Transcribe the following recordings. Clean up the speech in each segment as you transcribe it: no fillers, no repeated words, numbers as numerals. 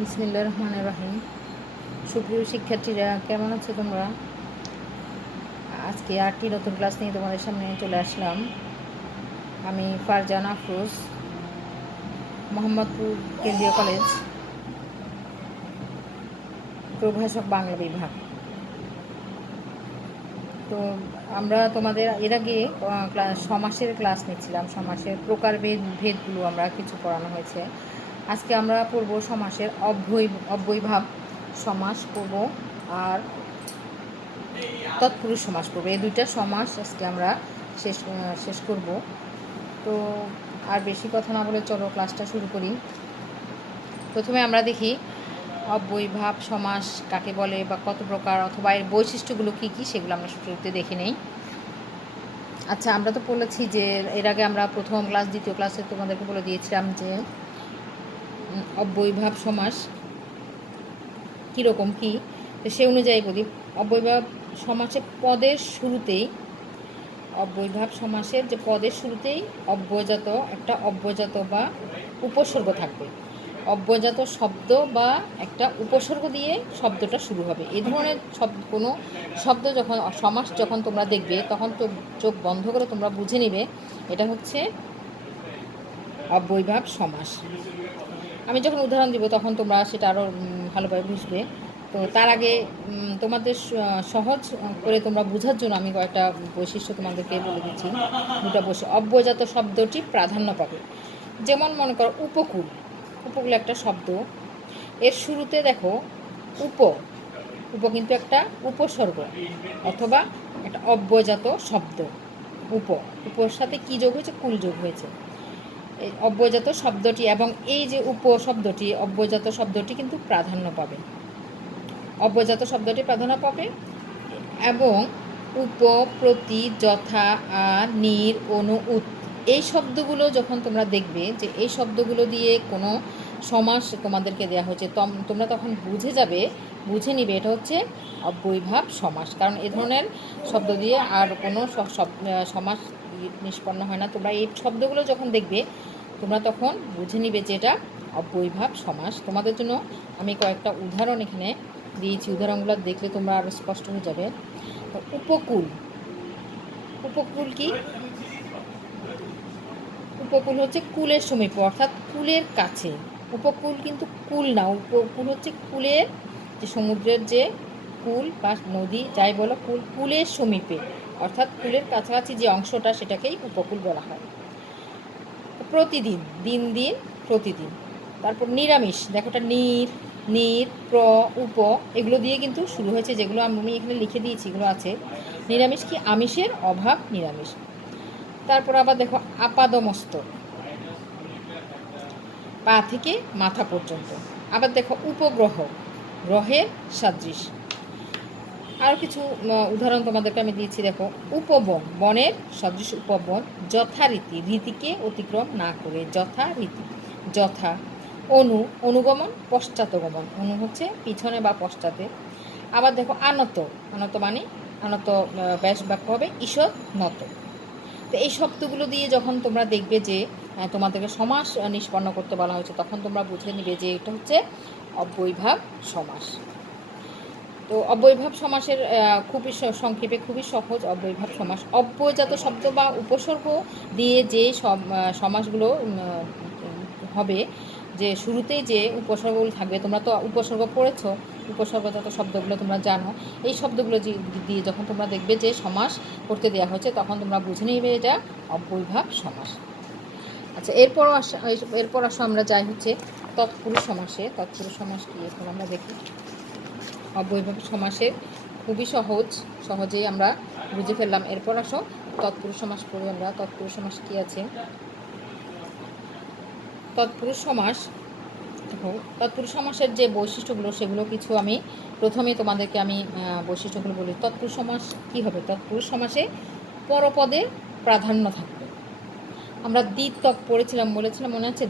বিসমিল্লাহির রহমানির রহিম। সুপ্রিয় শিক্ষার্থীরা, কেমন আছো তোমরা? আজকে আরটি নতুন ক্লাস নিয়ে তোমাদের সামনে চলে আসলাম। আমি ফারজান আফরোজ, মোহাম্মদপুর কেন্দ্রীয় কলেজ, প্রভাষক বাংলা বিভাগ। তো আমরা তোমাদের এর আগে সমাসের ক্লাস নিচ্ছিলাম। সমাসের ভেদগুলো আমরা কিছু পড়ানো হয়েছে। আজকে আমরা পড়ব সমাসের অব্যয়ভাব সমাস পড়ব আর তৎপুরুষ সমাস পড়ব। এই দুইটা সমাস আজকে আমরা শেষ করব। তো আর বেশি কথা না বলে চলো ক্লাসটা শুরু করি। প্রথমে আমরা দেখি অব্যয়ভাব সমাস কাকে বলে বা কত প্রকার, অথবা এর বৈশিষ্ট্যগুলো কী কী, সেগুলো আমরা শুরুতে দেখে নেই। আচ্ছা, আমরা তো বলেছি যে এর আগে আমরা প্রথম ক্লাস দ্বিতীয় ক্লাসে তোমাদেরকে বলে দিয়েছিলাম যে অব্যয়ভাব সমাস কীরকম কী। তো সে অনুযায়ী বলি, অব্যয়ভাব সমাসের পদের শুরুতেই, অব্যয়ভাব সমাসের যে পদের শুরুতেই অব্যয়জাত একটা অব্যয়জাত বা উপসর্গ থাকবে। অব্যয়জাত শব্দ বা একটা উপসর্গ দিয়ে শব্দটা শুরু হবে। এই ধরনের কোনো শব্দ যখন সমাস যখন তোমরা দেখবে, তখন তো চোখ বন্ধ করে তোমরা বুঝে নিবে এটা হচ্ছে অব্যয়ভাব সমাস। আমি যখন উদাহরণ দিব তখন তোমরা সেটা আরও ভালোভাবে বুঝবে। তো তার আগে তোমাদের সহজ করে তোমরা বোঝার জন্য আমি কয়েকটা বৈশিষ্ট্য তোমাদেরকে বলে দিচ্ছি। দুটা বৈশিষ্ট্য অব্যয়জাত শব্দটি প্রাধান্য পাবে। যেমন মনে করো উপকূল। উপকূল একটা শব্দ, এর শুরুতে দেখো উপ কিন্তু একটা উপসর্গ অথবা একটা অব্যয়জাত শব্দ। উপর সাথে কি যোগ হয়েছে? কুল যোগ হয়েছে। এই অব্যয়জাত শব্দটি এবং এই যে উপশব্দটি, অব্যয়জাত শব্দটি কিন্তু প্রাধান্য পাবে। অব্যয়জাত শব্দটি প্রাধান্য পাবে এবং উপ, প্রতি, যথা, নির, অনু, উত, এই শব্দগুলো যখন তোমরা দেখবে যে এই শব্দগুলো দিয়ে কোনো সমাস তোমাদেরকে দেওয়া হয়েছে, তোমরা তখন বুঝে নিবে এটা হচ্ছে অব্যয়ভাব সমাস। কারণ এ ধরনের শব্দ দিয়ে আর কোনো সমাস নিষ্পন্ন হয় না। তোমরা এই শব্দগুলো যখন দেখবে তোমরা তখন বুঝে নিবে যে এটা অব্যয়ভাব সমাস। তোমাদের জন্য আমি কয়েকটা উদাহরণ এখানে দিয়েছি, উদাহরণগুলো দেখলে তোমরা আরও স্পষ্ট হয়ে যাবে। উপকূল কি? উপকূল হচ্ছে কুলের সমীপে, অর্থাৎ কুলের কাছে। উপকূল কিন্তু কুল না, উপকূল হচ্ছে কুলের, যে সমুদ্রের যে কুল বা নদী যাই বলো, কুলের সমীপে, অর্থাৎ কুলের কাছাকাছি যে অংশটা সেটাকেই উপকূল বলা হয়। প্রতিদিন, দিন, প্রতিদিন। তারপর নিরামিষ, দেখো এটা নির, প্র, উপ, এগুলো দিয়ে কিন্তু শুরু হয়েছে, যেগুলো আমি এখানে লিখে দিয়েছি, এগুলো আছে। নিরামিষ কি? আমিষের অভাব নিরামিষ। তারপর আবার দেখো আপাদমস্তক, পা থেকে মাথা পর্যন্ত। আবার দেখো উপগ্রহ, গ্রহের সাদৃশ। আরও কিছু উদাহরণ তোমাদেরকে আমি দিয়েছি, দেখো উপবন, বনের সদৃশ উপবন। যথারীতি, রীতিকে অতিক্রম না করে, যথারীতি, যথা। অনুগমন, পশ্চাৎগমন, অনু হচ্ছে পিছনে বা পশ্চাতে। আবার দেখো আনত মানে আনত ব্যাস বাক্য হবে ঈষৎ নত। তো এই শব্দগুলো দিয়ে যখন তোমরা দেখবে যে তোমাদেরকে সমাস নিষ্পন্ন করতে বলা হয়েছে, তখন তোমরা বুঝে নিবে যে এটা হচ্ছে অব্যয়ভাব সমাস। তো অব্যয়ভাব সমাসের খুবই সংক্ষেপে, খুবই সহজ অব্যয়ভাব সমাস। অব্যয়জাত শব্দ বা উপসর্গ দিয়ে যে সমাসগুলো হবে, যে শুরুতেই যে উপসর্গগুলো থাকবে, তোমরা তো উপসর্গ পড়েছো, উপসর্গজাত শব্দগুলো তোমরা জানো। এই শব্দগুলো দিয়ে যখন তোমরা দেখবে যে সমাস করতে দেওয়া হয়েছে, তখন তোমরা বুঝে নিবে এটা অব্যয়ভাব সমাস। আচ্ছা, এরপর আসো আমরা যাই হচ্ছে তৎপুরুষ সমাসে। তৎপুরুষ সমাস কি এখন আমরা দেখি। অব্যয়ভাব সমাসের খুবই সহজেই আমরা বুঝে ফেললাম। এরপর আসো তৎপুরুষ সমাস পড়ি আমরা। তৎপুরুষ সমাস কি আছে? তৎপুরুষ সমাস, দেখো তৎপুরুষ সমাসের যে বৈশিষ্ট্যগুলো, সেগুলো কিছু আমি প্রথমে তোমাদেরকে আমি বৈশিষ্ট্যগুলো বলি। তৎপুরুষ সমাস কি হবে? তৎপুরুষ সমাসে পরপদের প্রাধান্য থাকবে। আমরা দ্বিতক বলেছিলাম মনে আছে?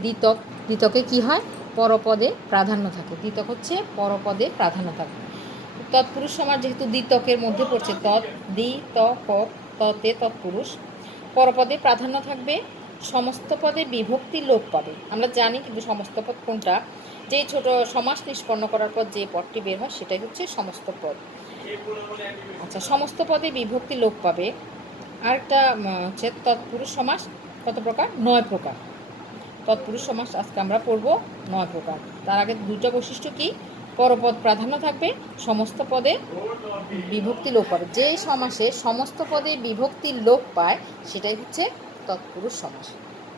দ্বিতকে কি হয়? পরপদে প্রাধান্য থাকে। দ্বিতক হচ্ছে পরপদে প্রাধান্য থাকে। তৎপুরুষ সমাস যেহেতু দ্বিতকের মধ্যে পড়ছে, ততে তৎপুরুষ, পরপদে প্রাধান্য থাকবে। সমস্ত পদে বিভক্তি লোপ পাবে। আমরা জানি কিন্তু সমস্ত পদ কোনটা, যেই ছোট সমাস নিষ্পন্ন করার পর যে পদটি বের হয় সেটাই হচ্ছে সমস্ত পদ। আচ্ছা, সমস্ত পদে বিভক্তি লোপ পাবে। আরেকটা হচ্ছে তৎপুরুষ সমাস। কত প্রকার? 9 প্রকার। তৎপুরুষ সমাস আজকে আমরা পড়ব 9 প্রকার। তার আগে দুটো বৈশিষ্ট্য কি? পরপদ প্রাধান্য থাকবে, সমস্ত পদে বিভক্তি লোপ পাবে। যে সমাসে সমস্ত পদে বিভক্তি লোপ পায় সেটাই হচ্ছে তৎপুরুষ সমাস।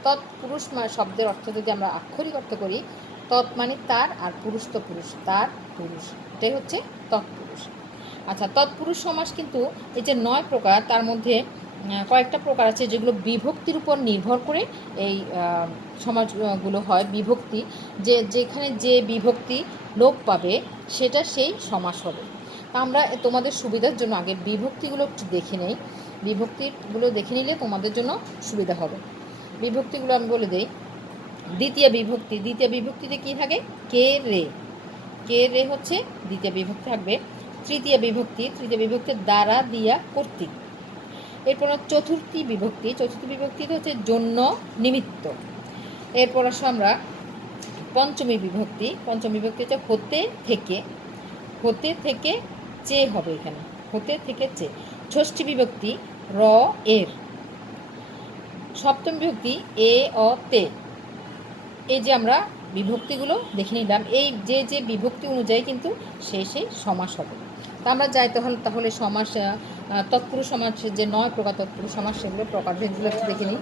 তৎপুরুষ শব্দের অর্থ যদি আমরা আক্ষরিক অর্থ করি, তৎ মানে তার, আর পুরুষ তো পুরুষ, তার পুরুষ, এটাই হচ্ছে তৎপুরুষ। আচ্ছা, তৎপুরুষ সমাস কিন্তু এই যে 9 প্রকার, তার মধ্যে কয়েকটা প্রকার আছে যেগুলো বিভক্তির উপর নির্ভর করে এই সমাসগুলো হয়। বিভক্তি যেখানে যে বিভক্তি লোপ পাবে সেটা সেই সমাস হবে। আমরা তোমাদের সুবিধার জন্য আগে বিভক্তিগুলো একটু দেখে নেই। বিভক্তিগুলো দেখে নিলে তোমাদের জন্য সুবিধা হবে। বিভক্তিগুলো আমি বলে দিই। দ্বিতীয় বিভক্তি, দ্বিতীয় বিভক্তিতে কী থাকে? কে রে, কে রে হচ্ছে দ্বিতীয় বিভক্তি থাকবে। তৃতীয় বিভক্তি, তৃতীয় বিভক্তি দ্বারা, দিয়া, কর্তৃক। এরপর চতুর্থী বিভক্তি, চতুর্থী বিভক্তিতে হচ্ছে জন্য, নিমিত্ত। এরপর আসো আমরা পঞ্চমী বিভক্তি, পঞ্চমী বিভক্তি হচ্ছে হতে থেকে, হতে থেকে চে হবে এখানে, হতে থেকে চে। ষষ্ঠী বিভক্তি র এর। সপ্তম বিভক্তি এ অ তে। এই যে আমরা বিভক্তিগুলো দেখে নিলাম, এই যে যে বিভক্তি অনুযায়ী কিন্তু সেই সমাস হবে। তা আমরা যাই তাহলে সমাস, তৎপুরুষ সমাসের যে 9 প্রকার তৎপুরুষ সমাস, সেগুলো প্রকারভেদগুলো একটু দেখে নিই।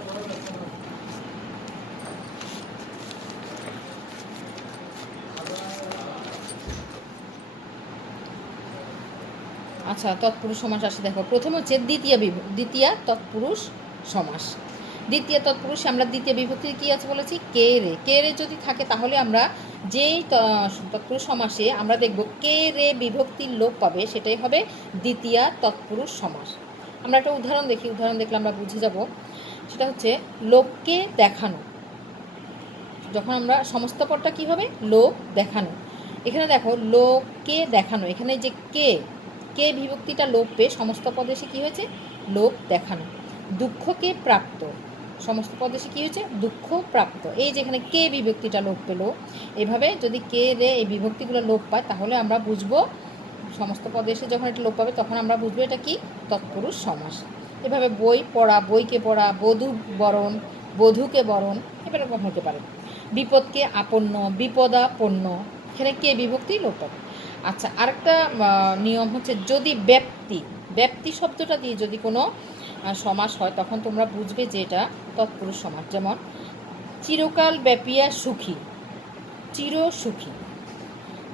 আচ্ছা, তৎপুরুষ সমাস আসে দেখো। প্রথম হচ্ছে দ্বিতীয় তৎপুরুষ সমাস। দ্বিতীয় তৎপুরুষে আমরা দ্বিতীয় বিভক্তি কী আছে বলেছি? কে রে। কে রে যদি থাকে তাহলে আমরা যেই তৎপুরুষ সমাসে আমরা দেখব কে রে বিভক্তির লোপ পাবে সেটাই হবে দ্বিতীয় তৎপুরুষ সমাস। আমরা একটা উদাহরণ দেখি, উদাহরণ দেখলে আমরা বুঝে যাব। সেটা হচ্ছে লোককে দেখানো। যখন আমরা সমস্ত পদটা কী হবে? লোক দেখানো। এখানে দেখো লোককে দেখানো, এখানে যে কে বিভক্তিটা লোপ পেয়ে সমস্ত পদেশে কী হয়েছে? লোক দেখানো। দুঃখকে প্রাপ্ত, সমস্ত পদেশে কী হয়েছে? দুঃখ প্রাপ্ত। এই যেখানে কে বিভক্তিটা লোপ পেল, এভাবে যদি কে রে এই বিভক্তিগুলো লোপ পায় তাহলে আমরা বুঝবো সমস্ত পদেশে যখন এটা লোপ পাবে তখন আমরা বুঝবো এটা কি? তৎপুরুষ সমাস। এভাবে বই পড়া, বইকে পড়া, বধূ বরণ, বধূকে বরণ, এরকম হতে পারে। বিপদকে আপন্ন, বিপদাপন্ন, এখানে কে বিভক্তি লোপ পাবে। আচ্ছা, আরেকটা নিয়ম হচ্ছে যদি ব্যক্তি শব্দটা দিয়ে যদি কোনো সমাস হয় তখন তোমরা বুঝবে যে এটা তৎপুরুষ সমাস। যেমন চিরকাল ব্যাপিয়া সুখী, চিরসুখী,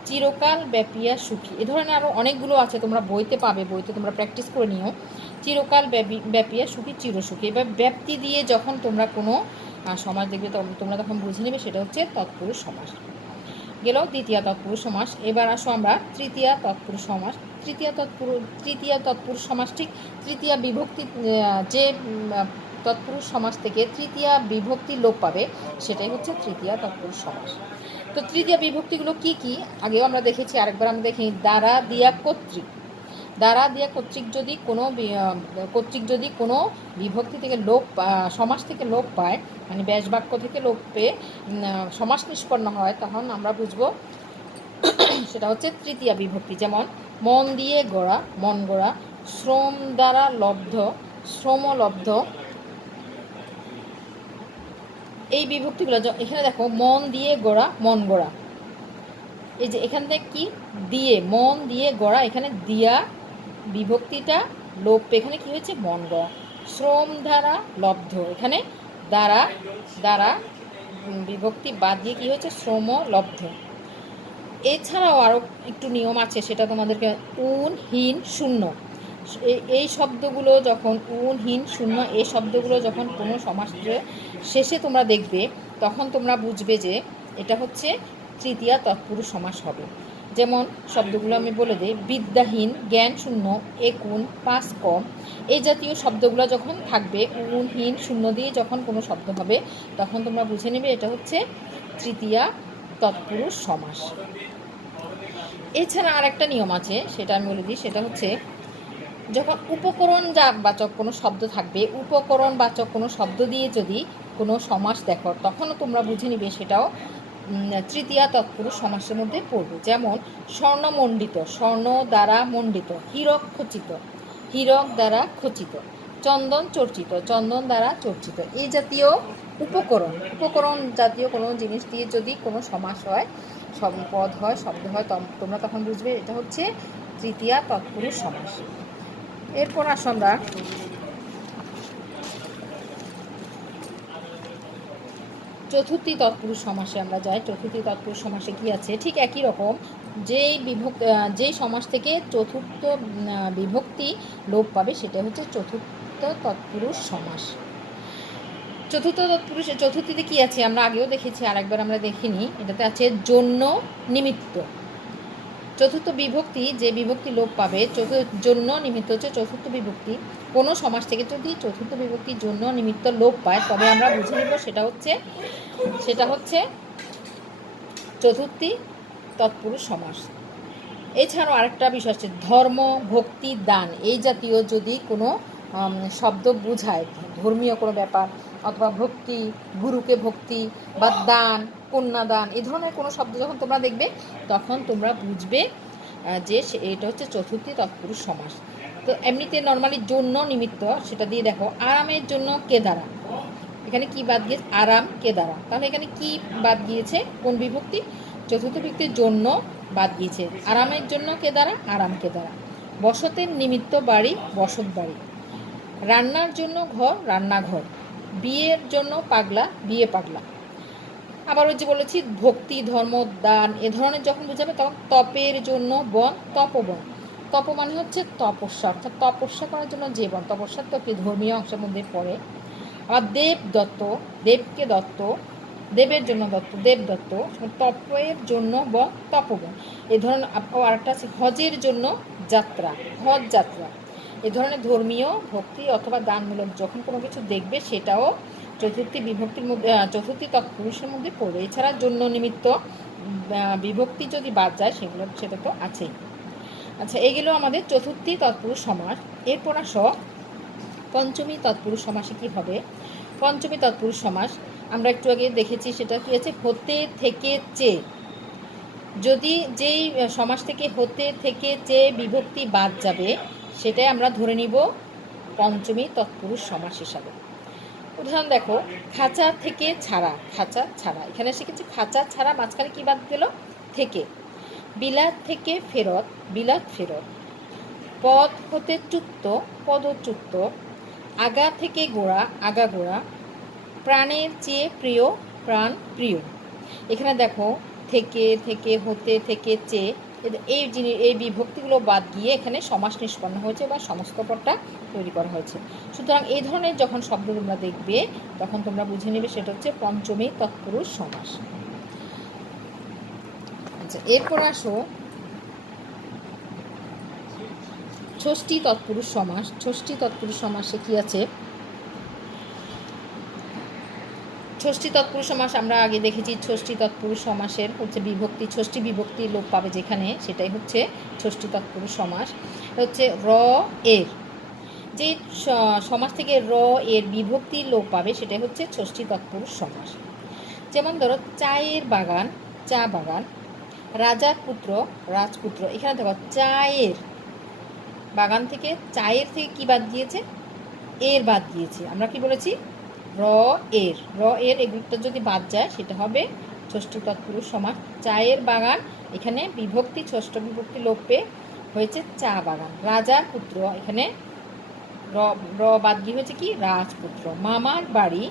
চিরকাল ব্যাপিয়া সুখী। এ ধরনের আরও অনেকগুলো আছে, তোমরা বইতে পাবে, বইতে তোমরা প্র্যাকটিস করে নিও। চিরকাল ব্যাপিয়া সুখী, চিরসুখী। এবার ব্যক্তি দিয়ে যখন তোমরা কোনো সমাস দেখবে তোমরা তখন বুঝে নেবে সেটা হচ্ছে তৎপুরুষ সমাস। গেল দ্বিতীয় তৎপুরুষ সমাস। এবার আসো আমরা তৃতীয় তৎপুরুষ সমাস। তৃতীয় তৎপুরুষ সমাস ঠিক তৃতীয় বিভক্তি, যে তৎপুরুষ সমাস থেকে তৃতীয় বিভক্তি লোপ পাবে সেটাই হচ্ছে তৃতীয় তৎপুরুষ সমাস। তো তৃতীয় বিভক্তিগুলো কি কি আগেও আমরা দেখেছি, আরেকবার আমরা দেখি। দ্বারা, দিয়া, কর্তৃক। দ্বারা, দিয়া, কর্তৃক যদি কোনো বিভক্তি থেকে সমাস থেকে লোপ পায়, মানে ব্যাস বাক্য থেকে লোপ পেয়ে সমাস নিষ্পন্ন হয়, তখন আমরা বুঝবো সেটা হচ্ছে তৃতীয় বিভক্তি। যেমন মন দিয়ে গড়া, মন গড়া। শ্রম দ্বারা লব্ধ, শ্রমলব্ধ। এই বিভক্তিগুলো এখানে দেখো মন দিয়ে গড়া, মন গড়া। এই যে এখান থেকে কি দিয়ে, মন দিয়ে গড়া, এখানে দিয়া বিভক্তিটা লোপ, এখানে কি হয়েছে? মন গড়া। শ্রম দ্বারা লব্ধ, এখানে দ্বারা বিভক্তি বাদ দিয়ে কি হয়েছে? শ্রম লব্ধ। এছাড়াও আরও একটু নিয়ম আছে, সেটা তোমাদেরকে উন, হীন, শূন্য, এই শব্দগুলো যখন উন, হীন, শূন্য এই শব্দগুলো যখন কোনো সমাসের শেষে তোমরা দেখবে তখন তোমরা বুঝবে যে এটা হচ্ছে তৃতীয় তৎপুরুষ সমাস হবে। যেমন শব্দগুলো আমি বলে দিই। বিদ্যাহীন, জ্ঞান শূন্য, একুন, পাঁচ কম, এই জাতীয় শব্দগুলো যখন থাকবে উন, হীন, শূন্য দিয়ে যখন কোনো শব্দ হবে তখন তোমরা বুঝে নেবে এটা হচ্ছে তৃতীয় তৎপুরুষ সমাস। এছাড়া আরেকটা নিয়ম আছে, সেটা আমি বলে দিই। সেটা হচ্ছে যখন উপকরণ বাচক কোনো শব্দ থাকবে, উপকরণ বাচক কোনো শব্দ দিয়ে যদি কোনো সমাস দেখো তখনও তোমরা বুঝে নিবে সেটাও তৃতীয়া তৎপুরুষ সমাসের মধ্যে পড়বে। যেমন স্বর্ণমণ্ডিত, স্বর্ণ দ্বারা মণ্ডিত, হীরক খচিত, হীরক দ্বারা খচিত, চন্দন চর্চিত, চন্দন দ্বারা চর্চিত। এই জাতীয় উপকরণ জাতীয় কোনো জিনিস দিয়ে যদি কোনো সমাস হয়, পদ হয়, শব্দ হয়, তোমরা তখন বুঝবে এটা হচ্ছে তৃতীয়া তৎপুরুষ সমাস। এরপর আসো আমরা চতুর্থী তৎপুরুষ সমাসে আমরা যাই। চতুর্থী তৎপুরুষ সমাসে কি আছে? ঠিক একই রকম, যেই সমাস থেকে চতুর্থ বিভক্তি লোপ পাবে সেটা হচ্ছে চতুর্থ তৎপুরুষ সমাস। চতুর্থীতে কি আছে আমরা আগেও দেখেছি, আরেকবার আমরা দেখিনি। এটাতে আছে জন্য নিমিত্ত। চতুর্থ বিভক্তি, যে বিভক্তি লোপ পাবে, জন্য নিমিত্ত হচ্ছে চতুর্থ বিভক্তি। কোনো সমাস থেকে যদি চতুর্থ বিভক্তি জন্য নিমিত্ত লোপ পায় তবে আমরা বুঝে নেব সেটা হচ্ছে চতুর্থী তৎপুরুষ সমাস। এছাড়াও আরেকটা বিষয় আছে ধর্ম, ভক্তি, দান। এই জাতীয় যদি কোনো শব্দ বোঝায়, ধর্মীয় কোনো ব্যাপার অথবা ভক্তি, গুরুকে ভক্তি বা দান, কন্যাদান, এই ধরনের কোনো শব্দ যখন তোমরা দেখবে তখন তোমরা বুঝবে যে এটা হচ্ছে চতুর্থী তৎপুরুষ সমাস। তো এমনিতে নর্মালি জন্য নিমিত্ত, সেটা দিয়ে দেখো আরামের জন্য কে দ্বারা, এখানে কি বাদ গিয়েছে? আরাম কে দ্বারা। তাহলে এখানে কি বাদ গিয়েছে? কোন বিভক্তি? চতুর্থ বিভক্তির জন্য বাদ গিয়েছে। আরামের জন্য কে দ্বারা? আরাম কে দ্বারা। বসতের নিমিত্ত বাড়ি, বসত বাড়ি। রান্নার জন্য ঘর, রান্নাঘর। বিয়ের জন্য পাগলা, বিয়ে পাগলা। আবার ওই যে বলেছি ভক্তি, ধর্ম, দান এ ধরনের যখন বোঝাবে তখন তপের জন্য বন, তপবন। তপ মানে হচ্ছে তপস্যা, অর্থাৎ তপস্যা করার জন্য যে বন, তপস্যা তো কি ধর্মীয় অংশের মধ্যে পড়ে। আবার দেব দত্ত, দেবকে দত্ত, দেবের জন্য দত্ত, দেব দত্ত। তপের জন্য বন, তপবন। এই ধরনের আরেকটা আছে হজের জন্য যাত্রা, হজ যাত্রা। এ ধরনের ধর্মীয়, ভক্তি অথবা দানমূলক যখন কোনো কিছু দেখবে সেটাও চতুর্থী বিভক্তির মধ্যে, চতুর্থী তৎপুরুষের মধ্যে পড়বে। এছাড়া জন্য নিমিত্ত বিভক্তি যদি বাদ যায় সেটা তো আছেই। আচ্ছা, এগুলো আমাদের চতুর্থী তৎপুরুষ সমাস। এরপর আসো পঞ্চমী তৎপুরুষ সমাসে কি হবে? পঞ্চমী তৎপুরুষ সমাস আমরা একটু আগে দেখেছি, সেটা কি আছে? হতে, থেকে, চেয়ে। যদি যেই সমাস থেকে হতে, থেকে, চেয়ে বিভক্তি বাদ যাবে সেটাই আমরা ধরে নিব পঞ্চমী তৎপুরুষ সমাস হিসাবে। উদাহরণ দেখো, খাঁচা থেকে ছাড়া, খাঁচা ছাড়া। এখানে শিখেছি খাঁচা ছাড়া, মাঝখানে কি বাদ গেল? থেকে। বিলাত থেকে ফেরত, বিলাত ফেরত। পদ হতে চ্যুত, পদচ্যুত। আগা থেকে গোড়া, আগা গোড়া। প্রাণের চেয়ে প্রিয়, প্রাণ প্রিয়। এখানে দেখো থেকে, থেকে, হতে, থেকে, চেয়ে, এই বিভক্তিগুলো বাদ গিয়ে এখানে সমাস নিষ্পন্ন হয়েছে বা সমস্ত পদটা তৈরি করা হয়েছে। সুতরাং এই ধরনের যখন শব্দ তোমরা দেখবে তখন তোমরা বুঝে নেবে সেটা হচ্ছে পঞ্চমী তৎপুরুষ সমাস। আচ্ছা, এরপর আসো ষষ্ঠী তৎপুরুষ সমাস। ষষ্ঠী তৎপুরুষ সমাসে কি আছে? ষষ্ঠী তৎপুরুষ সমাস আমরা আগে দেখেছি। ষষ্ঠী তৎপুরুষ সমাসের হচ্ছে বিভক্তি, ষষ্ঠী বিভক্তি লোপ পাবে যেখানে, সেটাই হচ্ছে ষষ্ঠী তৎপুরুষ সমাস। হচ্ছে র এর, যে সমাস থেকে র এর বিভক্তি লোপ পাবে সেটাই হচ্ছে ষষ্ঠী তৎপুরুষ সমাস। যেমন ধরো চায়ের বাগান, চা বাগান। রাজার পুত্র, রাজপুত্র। এখানে দেখো চায়ের বাগান থেকে, চায়ের থেকে কি বাদ গিয়েছে? এর বাদ গিয়েছে। আমরা কি বলেছি? র এর, র এর এগুলো যদি বাদ যায় সেটা হবে ষষ্ঠী তৎপুরুষ সমাস। চায়ের বাগান, এখানে বিভক্তি ষষ্ঠ বিভক্তি লোপ পেয়ে হয়েছে চা বাগান। রাজার পুত্র, এখানে র বাদ গিয়ে হয়েছে কি? রাজপুত্র। মামার বাড়ি,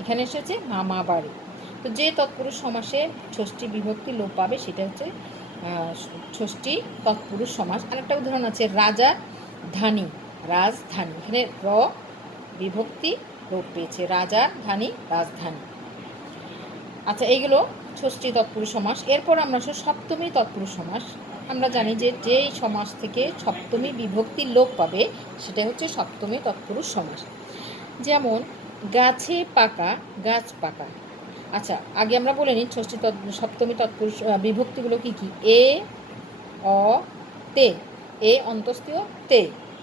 এখানে এসেছে মামা বাড়ি। তো যে তৎপুরুষ সমাসে ষষ্ঠী বিভক্তি লোপ পাবে সেটা হচ্ছে ষষ্ঠী তৎপুরুষ সমাস। আরেকটা উদাহরণ আছে রাজা ধানী, রাজধানী। এখানে র বিভক্তি লোপ পেয়েছে, রাজা ধানী, রাজধানী। আচ্ছা, এইগুলো ষষ্ঠী তৎপুরুষ সমাস। এরপর আমরা সপ্তমী তৎপুরুষ সমাস। আমরা জানি যে যেই সমাস থেকে সপ্তমী বিভক্তি লোপ পাবে সেটা হচ্ছে সপ্তমী তৎপুরুষ সমাস। যেমন গাছে পাকা, গাছ পাকা। আচ্ছা, আগে আমরা বলে নিই সপ্তমী তৎপুরুষ বিভক্তিগুলো কি কি? এ, অ, তে। এ অন্তস্থীয়, তে,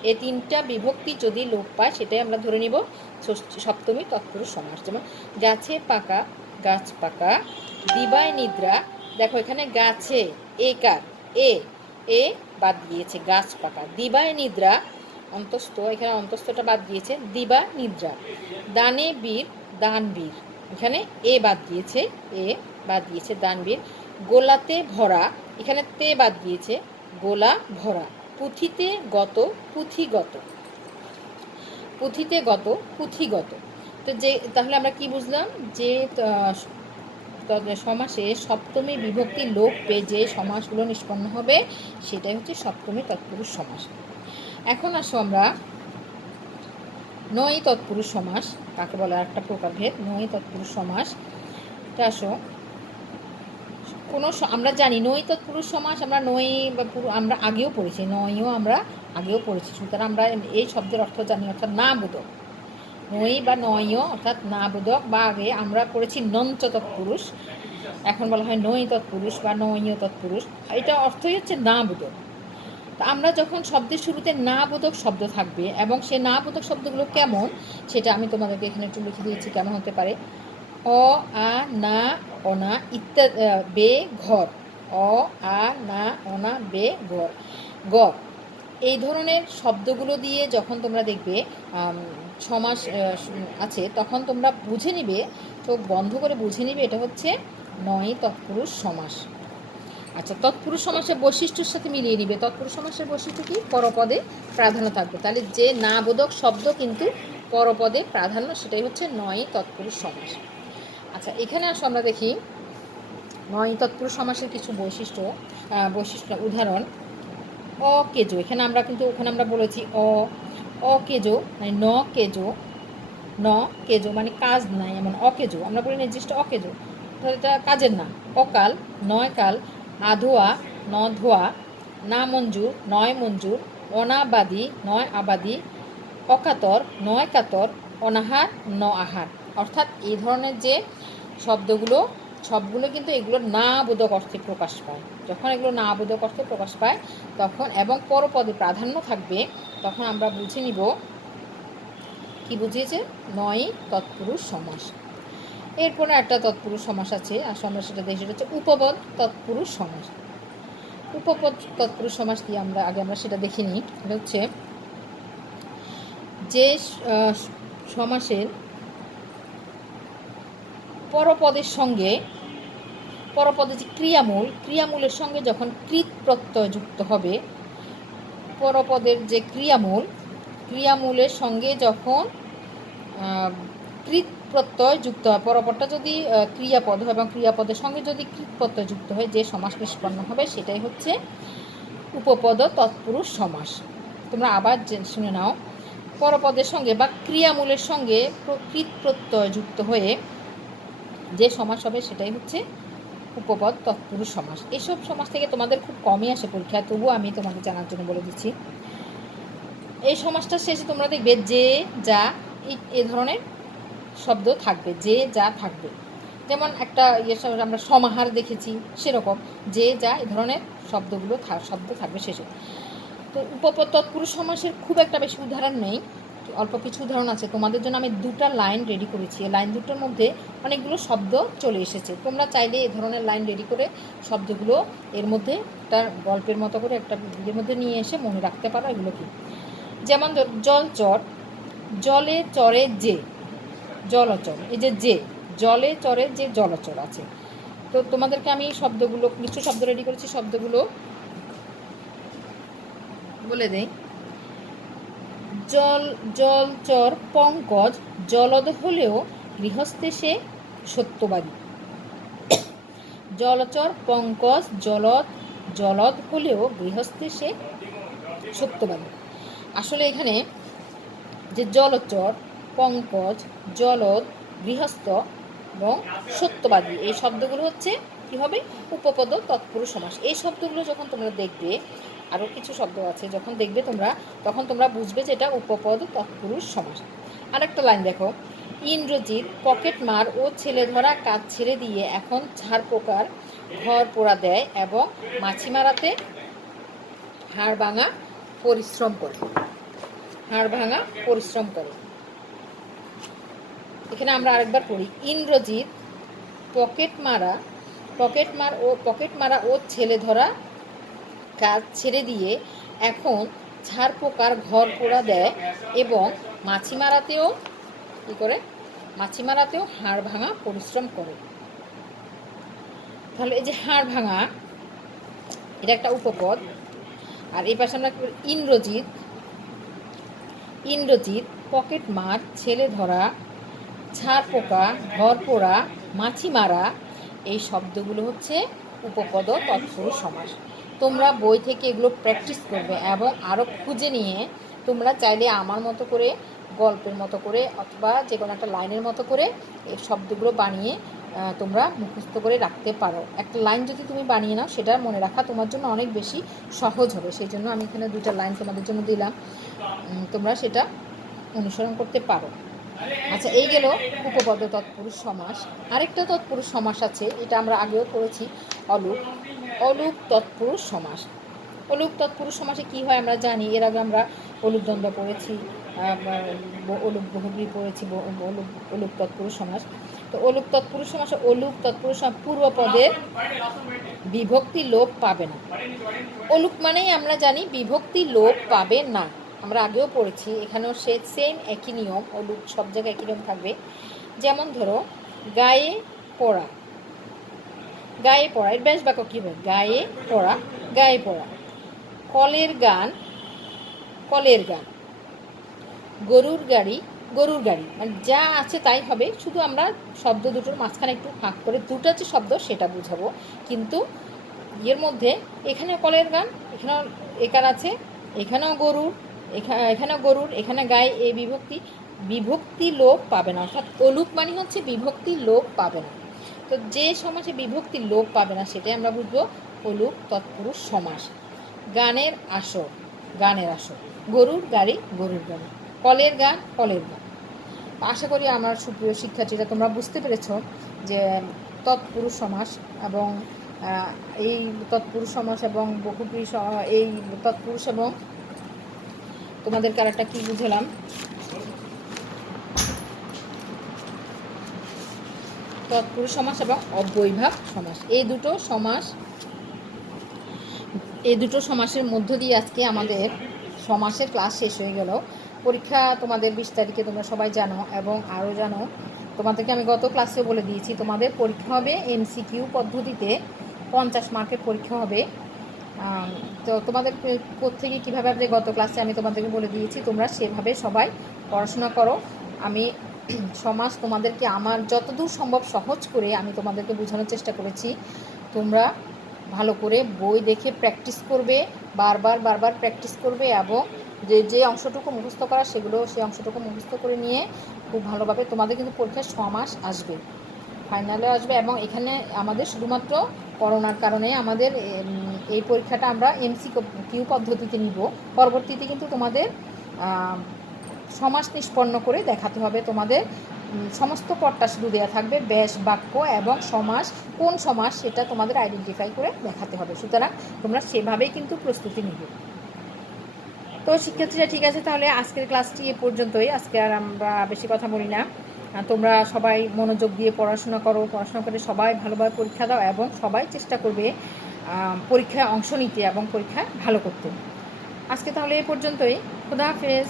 এই তিনটা বিভক্তি যদি লোপ পায় সেটাই আমরা ধরে নিব সপ্তমী তৎপুরুষ সমাস। যেমন গাছে পাকা, গাছ পাকা, দিবায় নিদ্রা। দেখো এখানে গাছে একার এ এ বাদ দিয়েছে, গাছ পাকা। দিবায় নিদ্রা অন্তস্থ, এখানে অন্তস্থটা বাদ দিয়েছে, দিবা নিদ্রা। দানে বীর, দানবীর, এখানে এ বাদ দিয়েছে, এ বাদ দিয়েছে, দানবীর। গোলাতে ভরা, এখানে তে বাদ দিয়েছে, গোলা ভরা। পুঁথিতে গত, পুঁথিগত, পুঁথিতে গত, পুঁথিগত। তো যে তাহলে আমরা কি বুঝলাম, যে সমাসে সপ্তমী বিভক্তি লোপ পেয়ে যে সমাসগুলো নিষ্পন্ন হবে সেটাই হচ্ছে সপ্তমী তৎপুরুষ সমাস। এখন আসো আমরা নয় তৎপুরুষ সমাস কাকে বলে, আরেকটা প্রকারভেদ নয় তৎপুরুষ সমাস। এটা আসো কোনো আমরা জানি নয় তৎপুরুষ সমাস আমরা নয় বা আমরা আগেও পড়েছি, নয়ও আমরা আগেও পড়েছি, সুতরাং আমরা এই শব্দের অর্থ জানি, অর্থাৎ না বোধক। নয় বা নয় অর্থাৎ না বোধক, বা আগে আমরা পড়েছি নঞ্চ তৎপুরুষ, এখন বলা হয় নয় তৎপুরুষ বা নয় তৎপুরুষ। এটা অর্থই হচ্ছে না বোধক। তা আমরা যখন শব্দের শুরুতে না বোধক শব্দ থাকবে, এবং সেই না বোধক শব্দগুলো কেমন সেটা আমি তোমাদেরকে এখানে একটু লিখে দিয়েছি কেমন হতে পারে। অ, আ, না, অনা ইত্যাদি, বে, ঘর। অ, আ, না, অনা, বে, ঘর, গ। এই ধরনের শব্দগুলো দিয়ে যখন তোমরা দেখবে সমাস আছে, তখন তোমরা বুঝে নিবে, চোখ বন্ধ করে বুঝে নিবে এটা হচ্ছে নয় তৎপুরুষ সমাস। আচ্ছা, তৎপুরুষ সমাসের বৈশিষ্ট্যের সাথে মিলিয়ে নিবে। তৎপুরুষ সমাসের বৈশিষ্ট্য কি? পরপদে প্রাধান্য থাকবে। তাহলে যে না বোধক শব্দ কিন্তু পরপদে প্রাধান্য, সেটাই হচ্ছে নয় তৎপুরুষ সমাস। আচ্ছা, এখানে আসো আমরা দেখি নয় তৎপুরুষ সমাসের কিছু বৈশিষ্ট্য উদাহরণ। অকেজো, এখানে আমরা কিন্তু ওখানে আমরা বলেছি অকেজো মানে ন কেজো, ন কেজো মানে কাজ নাই, এমন অকেজো আমরা বলি নির্দিষ্ট অকেজো, এটা কাজের না। অকাল, নয় কাল। আধোয়া, ন ধোয়া। না মঞ্জুর, নয় মঞ্জুর। অনাবাদী, নয় আবাদী। অকাতর, নয় কাতর। অনাহার, ন আহার। অর্থাৎ এই ধরনের যে শব্দগুলো সবগুলো কিন্তু এগুলো না বোধক অর্থে প্রকাশ পায়। যখন এগুলো না বোধক অর্থে প্রকাশ পায় তখন, এবং পরপদে প্রাধান্য থাকবে, তখন আমরা বুঝে নিব কি বুঝিয়েছে, নয় তৎপুরুষ সমাস। এরপরে একটা তৎপুরুষ সমাস আছে, আসলে আমরা সেটা দেখি, সেটা হচ্ছে উপপদ তৎপুরুষ সমাস। উপপদ তৎপুরুষ সমাস দিয়ে আমরা সেটা দেখিনি। এটা হচ্ছে যে সমাসের পরপদের সঙ্গে, পরপদে যে ক্রিয়ামূলের সঙ্গে যখন কৃত প্রত্যয় যুক্ত হবে, পরপদের যে ক্রিয়ামূলের সঙ্গে যখন কৃত প্রত্যয় যুক্ত হয়, পরপদটা যদি ক্রিয়াপদ হয় এবং ক্রিয়াপদের সঙ্গে যদি কৃত প্রত্যয় যুক্ত হয়, যে সমাস নিষ্পন্ন হবে সেটাই হচ্ছে উপপদ তৎপুরুষ সমাস। তোমরা আবার শুনে নাও, পরপদের সঙ্গে বা ক্রিয়ামূলের সঙ্গে কৃত প্রত্যয় যুক্ত হয়ে যে সমাস হবে সেটাই হচ্ছে উপপদ তৎপুরুষ সমাস। এসব সমাস থেকে তোমাদের খুব কমই আসে পরীক্ষায়, তবুও আমি তোমাকে জানার জন্য বলে দিচ্ছি। এই সমাসটার শেষে তোমরা দেখবে যে, যা, এ ধরনের শব্দ থাকবে, যে, যা থাকবে। যেমন একটা আমরা সমাহার দেখেছি, সেরকম যে, যা, এ ধরনের শব্দ থাকবে শেষে। তো উপপদ তৎপুরুষ সমাসের খুব একটা বেশি উদাহরণ নেই, অল্প কিছু উদাহরণ আছে। তোমাদের জন্য আমি দুটা লাইন রেডি করেছি, এই লাইন দুটোর মধ্যে অনেকগুলো শব্দ চলে এসেছে। তোমরা চাইলে এই ধরনের লাইন রেডি করে শব্দগুলো এর মধ্যে একটা গল্পের মতো করে একটা ভিডিওর মধ্যে নিয়ে এসে মনে রাখতে পারো এগুলো কি। যেমন জলচর, জলে চরে যে জলচর, এই যে জলে চরে যে জলচর আছে। তো তোমাদেরকে আমি শব্দগুলো, কিছু শব্দ রেডি করেছি, শব্দগুলো বলে দেই। জলচর পঙ্কজ, জলদ হলেও গৃহস্থে সে সত্যবাদী। জলচর পঙ্কজ জলদ হলেও গৃহস্থে সে সত্যবাদী। আসলে এখানে যে জলচর, পঙ্কজ, জলদ, গৃহস্থ এবং সত্যবাদী, এই শব্দগুলো হচ্ছে কী হবে, উপপদ তৎপুরুষ সমাস। এই শব্দগুলো যখন তোমরা দেখবে, আরও কিছু শব্দ আছে, যখন দেখবে তোমরা তখন তোমরা বুঝবে যে এটা উপপদ তৎপুরুষ সমাস। আরেকটা লাইন দেখো, ইন্দ্রজিৎ পকেট মার ও ছেলে ধরা কাজ ছেড়ে দিয়ে এখন ঝাড় পোকার ঘর পোড়া দেয় এবং মাছি মারাতে হাড় ভাঙা পরিশ্রম করে। এখানে আমরা আরেকবার পড়ি, ইন্দ্রজিৎ পকেট মারা ও ছেলে ধরা কাজ ছেড়ে দিয়ে এখন ছাড় পোকার ঘর পোড়া দেয় এবং মাছি মারাতেও কী করে, মাছি মারাতেও হাড় ভাঙা পরিশ্রম করে। তাহলে এই যে হাড় ভাঙা, এটা একটা উপপদ। আর এই পাশে আমরা ইন্দ্রজিৎ, পকেট মার, ছেলে ধরা, ছাড় পোকা, ঘর পোড়া, মাছি মারা, এই শব্দগুলো হচ্ছে উপপদ তৎপুরুষ সমাস। তোমরা বই থেকে এগুলো প্র্যাকটিস করবে এবং আরও খুঁজে নিয়ে তোমরা চাইলে আমার মতো করে, গল্পের মতো করে, অথবা যে কোনো একটা লাইনের মতো করে এই শব্দগুলো বানিয়ে তোমরা মুখস্থ করে রাখতে পারো। একটা লাইন যদি তুমি বানিয়ে নাও, সেটা মনে রাখা তোমার জন্য অনেক বেশি সহজ হবে। সেই জন্য আমি এখানে 2টা লাইন তোমাদের জন্য দিলাম, তোমরা সেটা অনুসরণ করতে পারো। আচ্ছা, এই গেল উপপদ তৎপুরুষ সমাস। আরেকটা তৎপুরুষ সমাস আছে, এটা আমরা আগেও পড়েছি, অলুক তৎপুরুষ সমাস। অলুক তৎপুরুষ সমাসে কি হয় আমরা জানি, এর আগে আমরা অলুক দ্বন্দ্ব পড়েছি, অলুক বহুব্রী পড়েছি, অলুক তৎপুরুষ সমাস। তো অলুক তৎপুরুষ সমাসে পূর্বপদের বিভক্তি লোপ পাবে না। অলুক মানেই আমরা জানি বিভক্তি লোপ পাবে না, আমরা আগেও পড়েছি, এখানেও সেম একই নিয়ম, অলুক সব জায়গায় একই নিয়ম থাকবে। যেমন ধরো গায়ে পড়া, এর ব্যাস বাক্য কী হবে, গায়ে পড়া। কলের গান, গরুর গাড়ি, মানে যা আছে তাই হবে, শুধু আমরা শব্দ দুটোর মাঝখানে একটু ফাঁক করে দুটো যে শব্দ সেটা বুঝাবো। কিন্তু এর মধ্যে এখানে কলের গান, এখানেও একার আছে, এখানেও গরুর, এখানে গায়ে, এই বিভক্তি লোপ পাবে না। অর্থাৎ অলুক মানে হচ্ছে বিভক্তি লোপ পাবে না। তো যে সমাসে বিভক্তি লোপ পাবে না সেটাই আমরা বুঝবো অলুক তৎপুরুষ সমাস। গানের আসর, গরুর গাড়ি, কলের গান। আশা করি আমার সুপ্রিয় শিক্ষার্থীরা তোমরা বুঝতে পেরেছ যে তৎপুরুষ সমাস এবং এই তৎপুরুষ সমাস এবং বহুব্রী, এই তৎপুরুষ এবং তোমাদের কারাটা কি বুঝলাম, তৎপুরুষ সমাস এবং অব্যয়ীভাব সমাস, এই দুটো সমাসের মধ্য দিয়ে আজকে আমাদের সমাসের ক্লাস শেষ হয়ে গেল। পরীক্ষা তোমাদের 20 তারিখে, তোমরা সবাই জানো এবং আরও জানো, তোমাদেরকে আমি গত ক্লাসেও বলে দিয়েছি, তোমাদের পরীক্ষা হবে MCQ পদ্ধতিতে, 50 মার্কের পরীক্ষা হবে। তো তোমাদের কোত্থেকে কীভাবে হবে গত ক্লাসে আমি তোমাদেরকে বলে দিয়েছি, তোমরা সেভাবে সবাই পড়াশোনা করো। আমি সমাজ তোমাদেরকে আমার যতদূর সম্ভব সহজ করে আমি তোমাদেরকে বোঝানোর চেষ্টা করেছি। তোমরা ভালো করে বই দেখে প্র্যাকটিস করবে, বারবার প্র্যাকটিস করবে এবং যে অংশটুকু মুখস্থ করা সেই অংশটুকু মুখস্থ করে নিয়ে খুব ভালোভাবে, তোমাদের কিন্তু পরীক্ষার সমাস আসবে, ফাইনালে আসবে। এবং এখানে আমাদের শুধুমাত্র করোনার কারণে আমাদের এই পরীক্ষাটা আমরা MCQ পদ্ধতিতে নিব। পরবর্তীতে কিন্তু তোমাদের সমাস নিষ্পন্ন করে দেখাতে হবে। তোমাদের সমস্ত পদটা শুধু দেওয়া থাকবে, ব্যাস, বাক্য এবং সমাস, কোন সমাস সেটা তোমাদের আইডেন্টিফাই করে দেখাতে হবে। সুতরাং তোমরা সেভাবেই কিন্তু প্রস্তুতি নিবে। তো শিক্ষার্থীরা, ঠিক আছে, তাহলে আজকের ক্লাসটি এ পর্যন্তই। আজকে আর আমরা বেশি কথা বলি না। তোমরা সবাই মনোযোগ দিয়ে পড়াশোনা করে সবাই ভালোভাবে পরীক্ষা দাও এবং সবাই চেষ্টা করবে পরীক্ষায় অংশ নিতে এবং পরীক্ষায় ভালো করতে। আজকে তাহলে এ পর্যন্তই। খোদা হাফেজ।